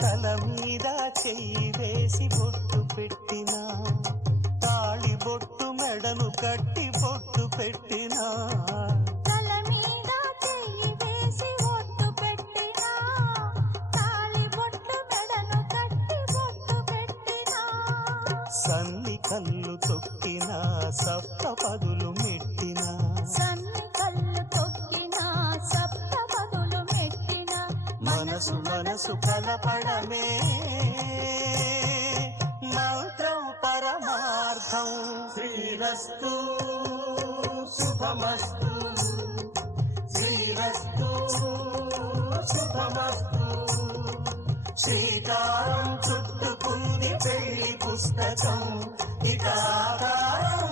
తల మీద చెయ్యి వేసి బొట్టు పెట్టినా, తాళి బొట్టు మెడను కట్టి బొట్టు పెట్టినా, తల మీద చెయ్యి వేసి బొట్టు పెట్టినా, తాళి బొట్టు మెడను కట్టి బొట్టు పెట్టినా, సన్ని కళ్ళు తొక్కినా సప్త పదులు మెట్టినా, సన్ని కళ్ళు తొక్కినా సప్త పదులు మెట్టినా, మనసు మనసు కలపడమే మంత్రం పరమార్థం. శ్రీరస్తు శుభమస్తు, శ్రీరస్తు శుభమస్తు. శ్రీకారం చుట్టుకుంది పెళ్లి పుస్తకం, ఇక ఆకారం